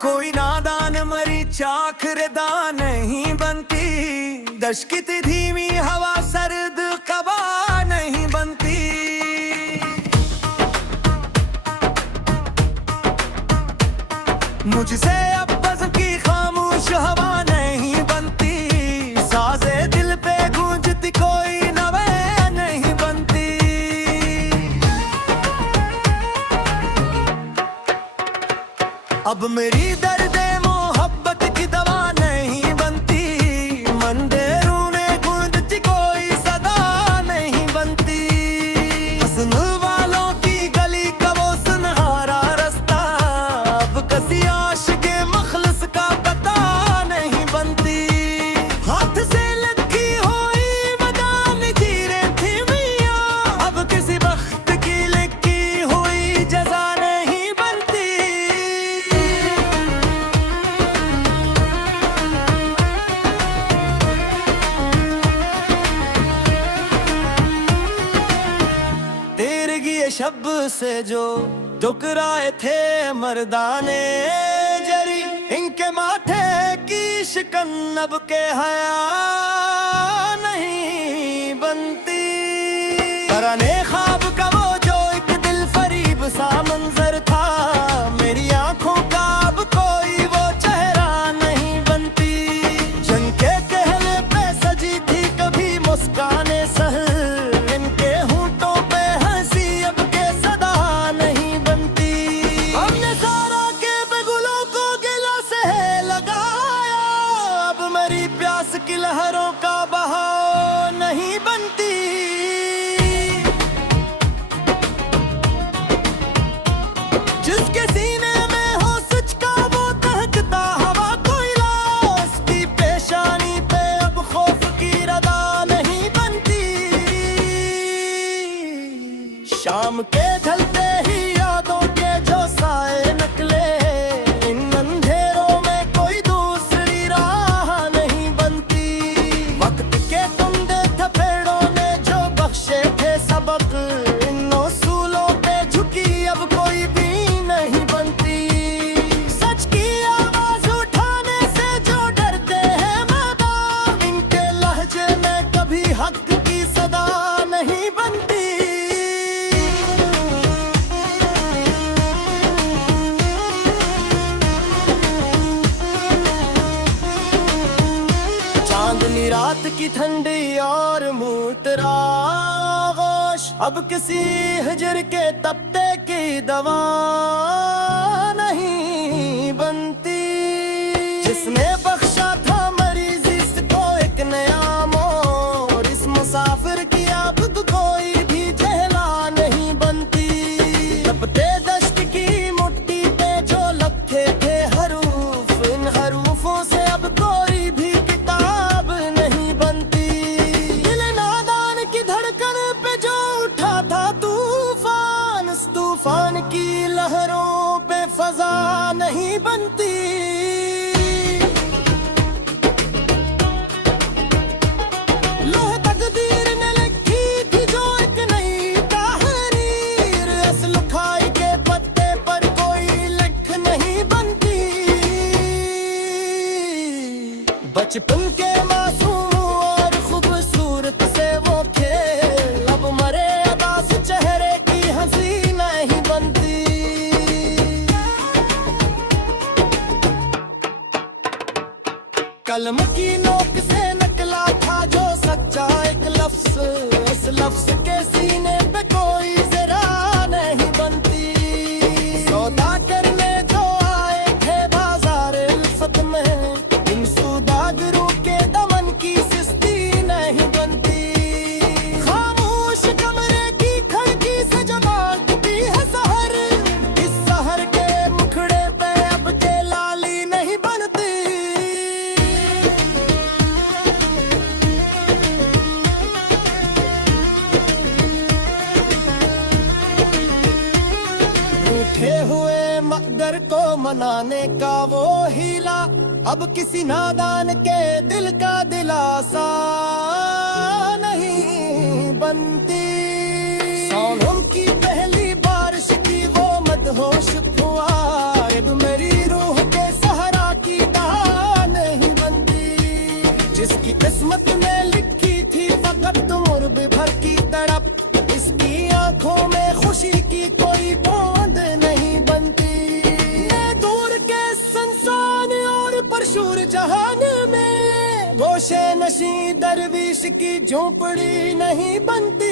कोई नादान मरी चाख रेदा नहीं बनती, दशकित धीमी हवा सर्द कबा नहीं बनती। मुझसे अब बज़ की खामोश हवा नहीं बनती, साज़े दिल पे गूंजती कोई नवे नहीं बनती। अब मेरी दर्दे मोहब्बत की दवा नहीं बनती, मंदिरों में गूंजती कोई सदा नहीं बनती। हसन वालों की गली का वो सुनहरा रास्ता, अब किसी आशिक़े मखलस का पता नहीं बनती। हाथ से लगी हुई मदान जीरे थी मियां, अब किसी वक्त की लिखी हुई जज़ा नहीं बनती। तेरगी शब से जो ठुकराए थे मर्दाने जरी, इनके माथे की शिकन अब के हया नहीं बनती। कराने ख्वाब का वो जो एक दिल फरीब सा मंजर था, मेरी आंखों का अब कोई वो चेहरा नहीं बनती। जंग के कहने पे सजी थी कभी मुस्काने सहल, इनके होंठों पे हंसी अब के सदा नहीं बनती। हमने सारा के बेगुलों को गिला से लगाया, अब मेरी प्यास की लहरों का बहाव नहीं बनती। जिसके सीने में हो सच का वो दहकता हवा कोयला, उसकी पेशानी पे अब खौफ की रदा नहीं बनती। शाम के ढलते ही यादों के जो साए नकले, इन अंधेरों में कोई दूसरी राह नहीं बनती। वक्त के तुंदे थपेड़ों ने जो बख्शे थे सबक, इन उसूलों पे झुकी अब कोई भी नहीं बनती। सच की आवाज उठाने से जो डरते हैं माँ बाप, इनके लहजे में कभी हक की सदा नहीं बनती। चांदनी रात की ठंडी और मूतरा गोश, अब किसी हिजर के तपते की दवा नहीं बनती। जिसने बख्शा था मरीज़ इसको एक नया मोड़, इस मुसाफिर की अब कोई भी झेला नहीं बनती। तपते दश्त की मुट्ठी पे जो लखे थे हरूफ, इन हरूफों से अब कोई भी किताब नहीं बनती। दिल नादान की धड़कन पे जो उठा था तूफान, इस तूफान की लहरों पे फजा नहीं बनती। लोह तकदीर ने लिखी थी जो एक नई तहरीर, असल खाई के पत्ते पर कोई लिख नहीं बनती। बचपन के मासूम और खूबसूरत से वो खेल, अब मरे अदास चेहरे की हंसी नहीं बनती। कलम की नोक से नकला था जो सच्चा एक लफ्ज, उस लफ्ज के सीने पे कोई जरा नहीं बनती। सौदा करने जो आए थे बाजार उल्फत में, इन सौदागरों के दमन की सिस्ती नहीं बनती। खामोश कमरे की खिड़की से जो बांटती है सहर, इस सहर के मुखड़े पे अब के लाली नहीं बनती। रूठे हुए मगर को मनाने का वो हीला, अब किसी नादान के दिल का दिलासा नहीं बनती। सालों की पहली बारिश की वो मदहोश फुआर, अब मेरी रूह के नशे नशी दरवीश की झोंपड़ी नहीं बनती।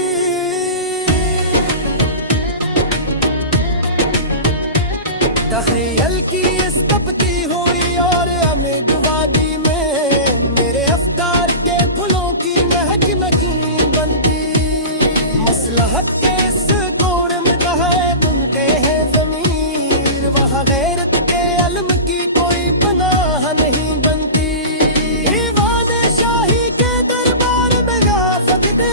तखयल की इस तपती हुई और अमीदवादी में मेरे अफ्तार के फूलों की महक नहीं बनती। मसलहत के इस दौर में कहे बुनते हैं ज़मीर, वहाँ गैरत के अलम की कोई पनाह नहीं बनती। दीवाने शाही के दरबार में गाफत दे,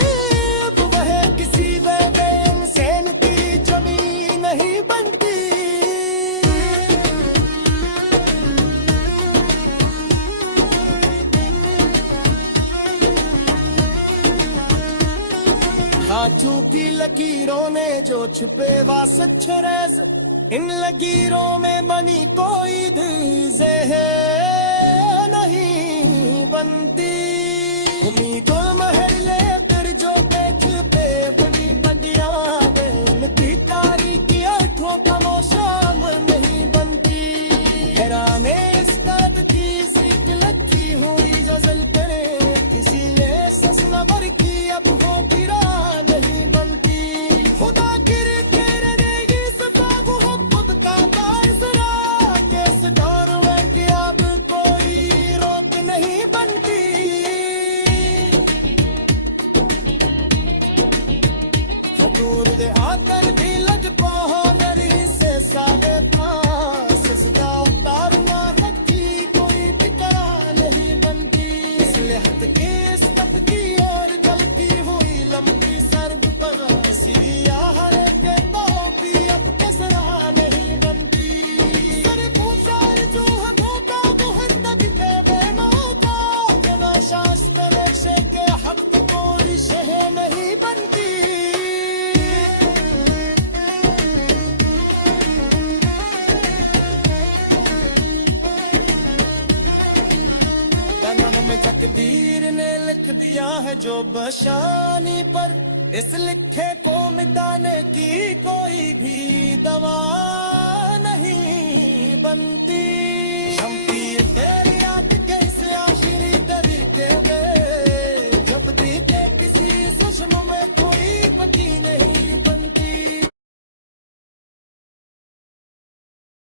अब वह किसी बेइंसान की जमीन नहीं बनती। हाथों की लकीरों ने जो छुपे वासत छरेज, इन लकीरों में बनी कोई दिल है नहीं बनती। उम्मीदों महर ले फिर जो देख पे बड़ी बदिया की तारीखी आंखों का मौसम नहीं बनती। हैराने इस दर्द की सीख लगी हुई गजल करे, किसी ने ससना भर की अब हो गिरा नहीं बनती। खुदा गिर के रहेगी सदा मोहब्बत का बाइसरा, किस दौर में कि अब कोई रोक नहीं बनती। दूर दे आकर भी लग पाओ मेरी से सादे पास, सदा उतारना हकी कोई फिक्रा नहीं बनती। इसलिए हद के इस तपकी और जलती हुई लंबी सर्द पर किसी आहर के तो भी अब कसरा नहीं बनती। सर पूछार जो है धोखा मुहद्दत पे बेमौका, बिना शास्त्र नक्शे के हक कोई शह नहीं बनती। में तकदीर ने लिख दिया है जो बशानी पर, इस लिखे को मिटाने की कोई